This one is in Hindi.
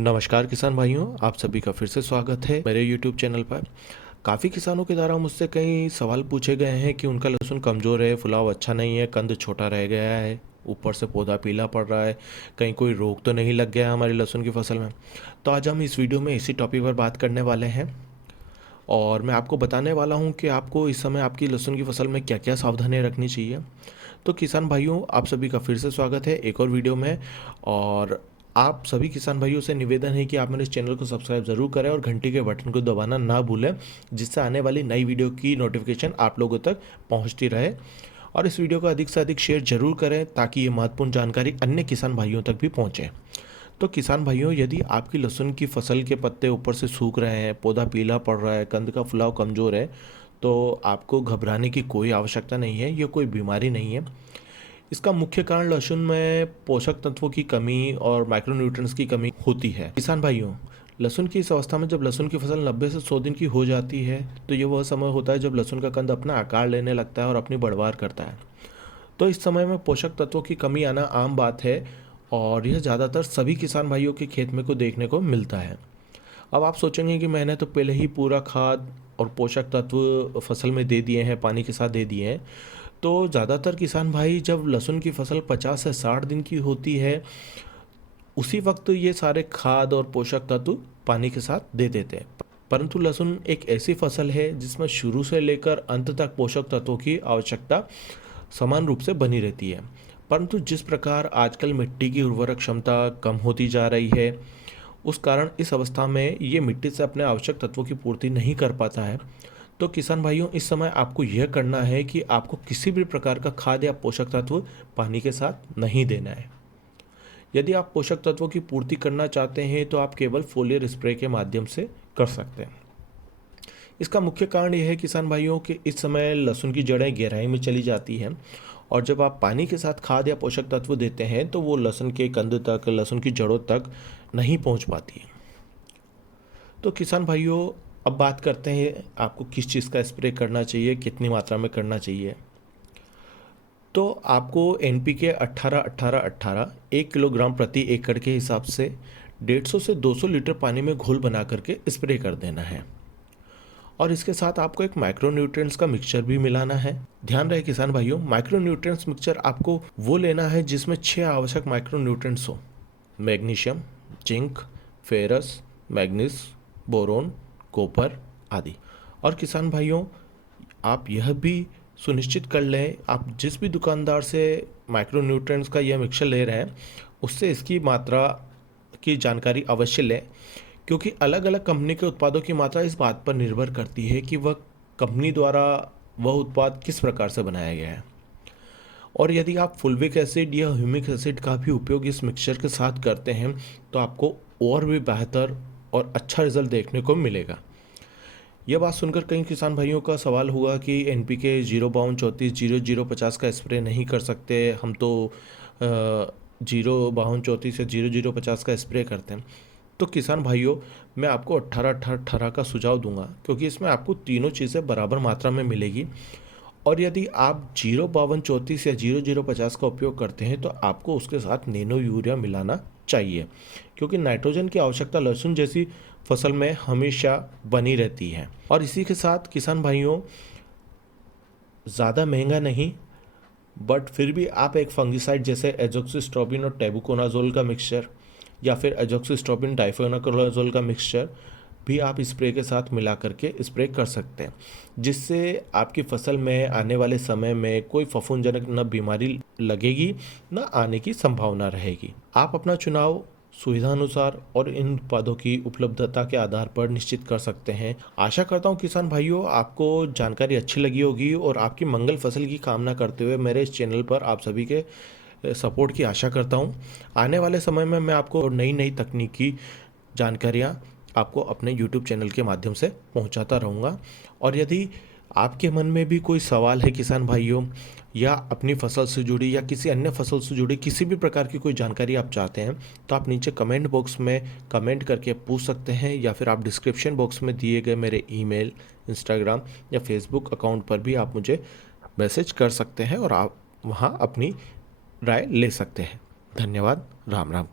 नमस्कार किसान भाइयों, आप सभी का फिर से स्वागत है मेरे YouTube चैनल पर। काफ़ी किसानों के द्वारा मुझसे कई सवाल पूछे गए हैं कि उनका लहसुन कमज़ोर है, फुलाव अच्छा नहीं है, कंद छोटा रह गया है, ऊपर से पौधा पीला पड़ रहा है, कहीं कोई रोग तो नहीं लग गया है हमारी लहसुन की फसल में। तो आज हम इस वीडियो में इसी टॉपिक पर बात करने वाले हैं और मैं आपको बताने वाला हूँ कि आपको इस समय आपकी लहसुन की फसल में क्या क्या सावधानियाँ रखनी चाहिए। तो किसान भाइयों, आप सभी का फिर से स्वागत है एक और वीडियो में। और आप सभी किसान भाइयों से निवेदन है कि आप मेरे इस चैनल को सब्सक्राइब ज़रूर करें और घंटी के बटन को दबाना ना भूलें, जिससे आने वाली नई वीडियो की नोटिफिकेशन आप लोगों तक पहुंचती रहे। और इस वीडियो को अधिक से अधिक शेयर जरूर करें ताकि ये महत्वपूर्ण जानकारी अन्य किसान भाइयों तक भी पहुँचे। तो किसान भाइयों, यदि आपकी लहसुन की फसल के पत्ते ऊपर से सूख रहे हैं, पौधा पीला पड़ रहा है, कंद का फुलाव कमज़ोर है, तो आपको घबराने की कोई आवश्यकता नहीं है। ये कोई बीमारी नहीं है। इसका मुख्य कारण लहसुन में पोषक तत्वों की कमी और माइक्रोन्यूट्रिएंट्स की कमी होती है। किसान भाइयों, लहसुन की इस अवस्था में जब लहसुन की फसल 90 से 100 दिन की हो जाती है, तो ये वह समय होता है जब लहसुन का कंद अपना आकार लेने लगता है और अपनी बढ़वार करता है। तो इस समय में पोषक तत्वों की कमी आना आम बात है और यह ज़्यादातर सभी किसान भाइयों के खेत में को देखने को मिलता है। अब आप सोचेंगे कि मैंने तो पहले ही पूरा खाद और पोषक तत्व फसल में दे दिए हैं, पानी के साथ दे दिए हैं। तो ज़्यादातर किसान भाई जब लहसुन की फसल 50 से 60 दिन की होती है, उसी वक्त ये सारे खाद और पोषक तत्व पानी के साथ दे देते हैं। परंतु लहसुन एक ऐसी फसल है जिसमें शुरू से लेकर अंत तक पोषक तत्वों की आवश्यकता समान रूप से बनी रहती है। परंतु जिस प्रकार आजकल मिट्टी की उर्वरक क्षमता कम होती जा रही है, उस कारण इस अवस्था में ये मिट्टी से अपने आवश्यक तत्वों की पूर्ति नहीं कर पाता है। तो किसान भाइयों, इस समय आपको यह करना है कि आपको किसी भी प्रकार का खाद या पोषक तत्व पानी के साथ नहीं देना है। यदि आप पोषक तत्वों की पूर्ति करना चाहते हैं तो आप केवल फोलियर स्प्रे के माध्यम से कर सकते हैं। इसका मुख्य कारण यह है किसान भाइयों कि इस समय लहसुन की जड़ें गहराई में चली जाती हैं और जब आप पानी के साथ खाद या पोषक तत्व देते हैं तो वो लहसुन के कंद तक, लहसुन की जड़ों तक नहीं पहुंच पाती है। तो किसान भाइयों, अब बात करते हैं आपको किस चीज़ का स्प्रे करना चाहिए, कितनी मात्रा में करना चाहिए। तो आपको NPK 18-18-18 1 किलोग्राम प्रति एकड़ के हिसाब से 150 से 200 लीटर पानी में घोल बना करके स्प्रे कर देना है। और इसके साथ आपको एक माइक्रोन्यूट्रिएंट्स का मिक्सचर भी मिलाना है। ध्यान रहे किसान भाइयों, माइक्रोन्यूट्रिएंट्स मिक्सचर आपको वो लेना है जिसमें 6 आवश्यक माइक्रोन्यूट्रिएंट्स हो: magnesium, zinc, ferrous, manganese, boron, copper आदि। और किसान भाइयों, आप यह भी सुनिश्चित कर लें, आप जिस भी दुकानदार से माइक्रोन्यूट्रिएंट्स का यह मिक्सचर ले रहे हैं उससे इसकी मात्रा की जानकारी अवश्य लें, क्योंकि अलग अलग कंपनी के उत्पादों की मात्रा इस बात पर निर्भर करती है कि वह कंपनी द्वारा वह उत्पाद किस प्रकार से बनाया गया है। और यदि आप फुल्विक एसिड या ह्यूमिक एसिड का भी उपयोग इस मिक्सचर के साथ करते हैं तो आपको और भी बेहतर और अच्छा रिजल्ट देखने को मिलेगा। यह बात सुनकर कई किसान भाइयों का सवाल होगा कि NPK 052-34-0050 का स्प्रे नहीं कर सकते, हम तो 052-34 से 0050 का स्प्रे करते हैं। तो किसान भाइयों, मैं आपको 18-18-18 का सुझाव दूंगा, क्योंकि इसमें आपको तीनों चीज़ें बराबर मात्रा में मिलेगी। और यदि आप 052-34 या 0050 का उपयोग करते हैं तो आपको उसके साथ नैनो यूरिया मिलाना चाहिए, क्योंकि नाइट्रोजन की आवश्यकता लहसुन जैसी फसल में हमेशा बनी रहती है। और इसी के साथ किसान भाइयों, ज़्यादा महंगा नहीं बट फिर भी आप एक फंगिसाइड जैसे एजोक्सिस्ट्रोबिन और टेबुकोनाजोल का मिक्सचर या फिर एजोक्सिस्ट्रोबिन डाइफेनोकोनाजोल का मिक्सचर भी आप स्प्रे के साथ मिला करके स्प्रे कर सकते हैं, जिससे आपकी फसल में आने वाले समय में कोई फफूंदजनक न बीमारी लगेगी न आने की संभावना रहेगी। आप अपना चुनाव सुविधा अनुसार और इन उत्पादों की उपलब्धता के आधार पर निश्चित कर सकते हैं। आशा करता हूँ किसान भाइयों, आपको जानकारी अच्छी लगी होगी और आपकी मंगल फसल की कामना करते हुए मेरे इस चैनल पर आप सभी के सपोर्ट की आशा करता हूँ। आने वाले समय में मैं आपको नई नई तकनीकी जानकारियाँ आपको अपने YouTube चैनल के माध्यम से पहुंचाता रहूँगा। और यदि आपके मन में भी कोई सवाल है किसान भाइयों, या अपनी फसल से जुड़ी या किसी अन्य फसल से जुड़ी किसी भी प्रकार की कोई जानकारी आप चाहते हैं, तो आप नीचे कमेंट बॉक्स में कमेंट करके पूछ सकते हैं, या फिर आप डिस्क्रिप्शन बॉक्स में दिए गए मेरे ईमेल, इंस्टाग्राम या फेसबुक अकाउंट पर भी आप मुझे मैसेज कर सकते हैं और आप वहाँ अपनी राय ले सकते हैं। धन्यवाद। राम राम।